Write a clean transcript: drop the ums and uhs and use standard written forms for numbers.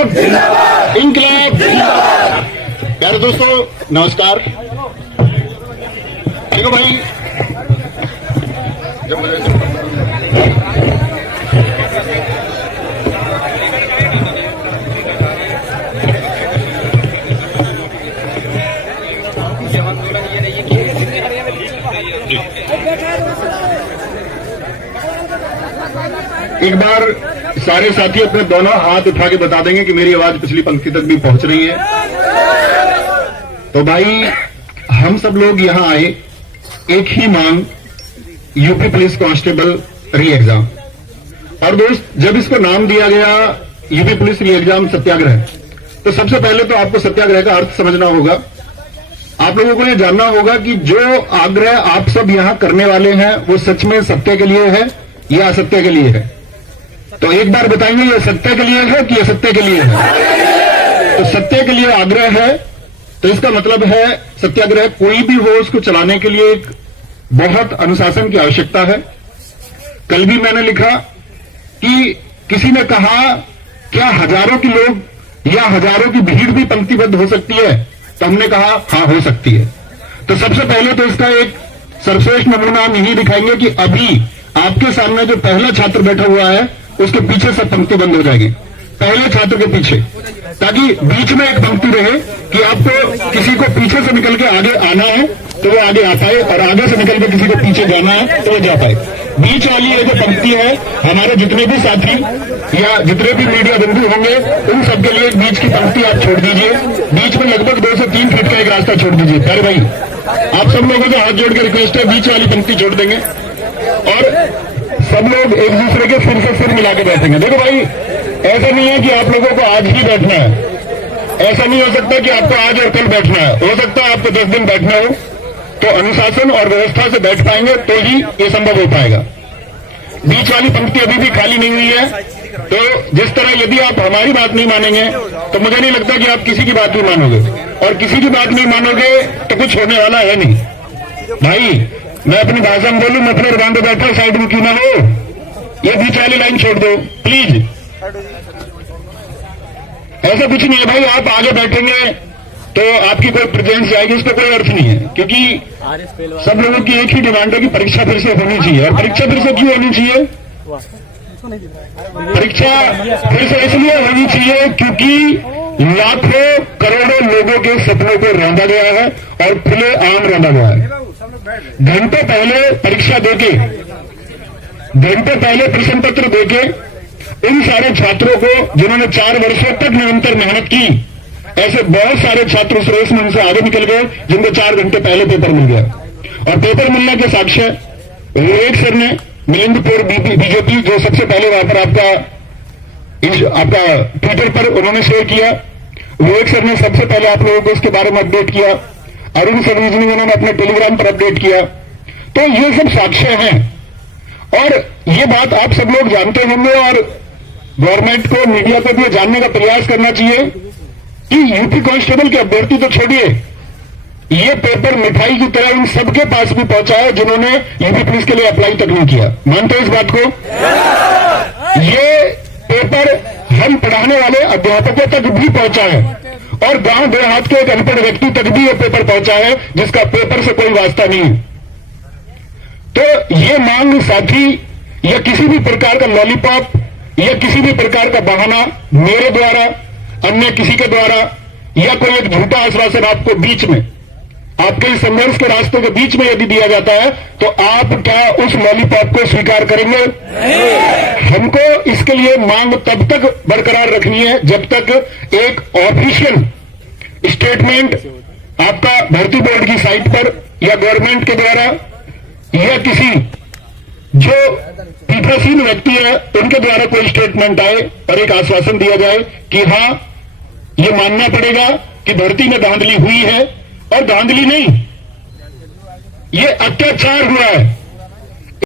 इंकलाब इंकलाब। प्यारे दोस्तों नमस्कार। देखो भाई, एक बार सारे साथी अपने दोनों हाथ उठा के बता देंगे कि मेरी आवाज पिछली पंक्ति तक भी पहुंच रही है। तो भाई हम सब लोग यहां आए, एक ही मांग, यूपी पुलिस कांस्टेबल री एग्जाम। और दोस्त, जब इसको नाम दिया गया यूपी पुलिस री एग्जाम सत्याग्रह, तो सबसे पहले तो आपको सत्याग्रह का अर्थ समझना होगा। आप लोगों को यह जानना होगा कि जो आग्रह आप सब यहां करने वाले हैं वो सच में सत्य के लिए है या असत्य के लिए है। तो एक बार बताएंगे, ये सत्य के लिए है कि असत्य के लिए है? तो सत्य के लिए आग्रह है, तो इसका मतलब है सत्याग्रह कोई भी हो उसको चलाने के लिए एक बहुत अनुशासन की आवश्यकता है। कल भी मैंने लिखा कि किसी ने कहा क्या हजारों के लोग या हजारों की भीड़ भी पंक्तिबद्ध हो सकती है? तो हमने कहा हाँ, हो सकती है। तो सबसे पहले तो इसका एक सर्वश्रेष्ठ नमूना हम यही दिखाएंगे कि अभी आपके सामने जो पहला छात्र बैठा हुआ है उसके पीछे सब पंक्ति बंद हो जाएगी, पहले छात्र के पीछे, ताकि बीच में एक पंक्ति रहे कि आपको किसी को पीछे से निकल के आगे आना है तो वो आगे आ पाए, और आगे से निकल के किसी को पीछे जाना है तो वो जा पाए। बीच वाली ये जो पंक्ति है, हमारे जितने भी साथी या जितने भी मीडिया बंधु होंगे उन सबके लिए बीच की पंक्ति आप छोड़ दीजिए। बीच में लगभग 2 से 3 फीट का एक रास्ता छोड़ दीजिए। प्यारे भाई, आप सब लोगों से हाथ जोड़ के रिक्वेस्ट है, बीच वाली पंक्ति छोड़ देंगे और सब लोग एक दूसरे के सिर से सिर मिला के बैठेंगे। देखो भाई, ऐसा नहीं है कि आप लोगों को आज ही बैठना है, ऐसा नहीं हो सकता कि आपको आज और कल बैठना है। हो सकता है आपको 10 दिन बैठना हो, तो अनुशासन और व्यवस्था से बैठ पाएंगे तो ही ये संभव हो पाएगा। बीच वाली पंक्ति अभी भी खाली नहीं हुई है, तो जिस तरह यदि आप हमारी बात नहीं मानेंगे तो मुझे नहीं लगता कि आप किसी की बात भी मानोगे, और किसी की बात नहीं मानोगे तो कुछ होने वाला है नहीं। भाई मैं अपनी भाषा में बोलूं, मतलब दुकान पे बैठा साइड में क्यों ना हो, ये बीच वाली लाइन छोड़ दो प्लीज। ऐसा कुछ नहीं है भाई, आप आगे बैठेंगे तो आपकी कोई प्रेजेंस जाएगी, उसका कोई अर्थ नहीं है, क्योंकि सब लोगों की एक ही डिमांड है कि परीक्षा फिर से होनी चाहिए। और परीक्षा फिर से क्यों होनी चाहिए? परीक्षा फिर से इसलिए होनी चाहिए क्योंकि लाखों करोड़ों लोगों के सपनों को रौंदा गया है और खुले आम रौंदा गया है। घंटों पहले परीक्षा देके, घंटे पहले प्रश्न पत्र देके इन सारे छात्रों को जिन्होंने 4 वर्षों तक निरंतर मेहनत की, ऐसे बहुत सारे छात्र उस रेस में उनसे आगे निकल गए जिनको 4 घंटे पहले पेपर मिल गया। और पेपर मिलने के साक्ष्य विवेक सर ने मिलिंदपुर बीजेपी, जो सबसे पहले वहां पर आपका ट्विटर पर उन्होंने शेयर किया, विवेक सर ने सबसे पहले आप लोगों को इसके बारे में अपडेट किया। अरुण सर्विस ने उन्होंने अपने टेलीग्राम पर अपडेट किया। तो ये सब साक्ष्य हैं और ये बात आप सब लोग जानते होंगे, और गवर्नमेंट को, मीडिया को भी जानने का प्रयास करना चाहिए कि यूपी कांस्टेबल के अभ्यर्थी तो छोड़िए, ये पेपर मिठाई की तरह इन सबके पास भी पहुंचा है जिन्होंने यूपी पुलिस के लिए अप्लाई तक नहीं किया। मानते हो इस बात को? ये पेपर हम पढ़ाने वाले अध्यापकों तक भी पहुंचा है और गांव देहात के एक अनपढ़ व्यक्ति तक भी ये पेपर पहुंचा है जिसका पेपर से कोई वास्ता नहीं है। तो ये मांग साथी या किसी भी प्रकार का लॉलीपॉप या किसी भी प्रकार का बहाना मेरे द्वारा, अन्य किसी के द्वारा, या कोई एक झूठा आश्वासन आपको बीच में, आपके इस संघर्ष के रास्ते के बीच में यदि दिया जाता है तो आप क्या उस लॉलीपॉप को स्वीकार करेंगे? हमको इसके लिए मांग तब तक बरकरार रखनी है जब तक एक ऑफिशियल स्टेटमेंट आपका भर्ती बोर्ड की साइट पर या गवर्नमेंट के द्वारा या किसी जो पीठासीन व्यक्ति है उनके द्वारा कोई स्टेटमेंट आए और एक आश्वासन दिया जाए कि हां, ये मानना पड़ेगा कि भर्ती में धांधली हुई है, और धांधली नहीं, ये अत्याचार हुआ है।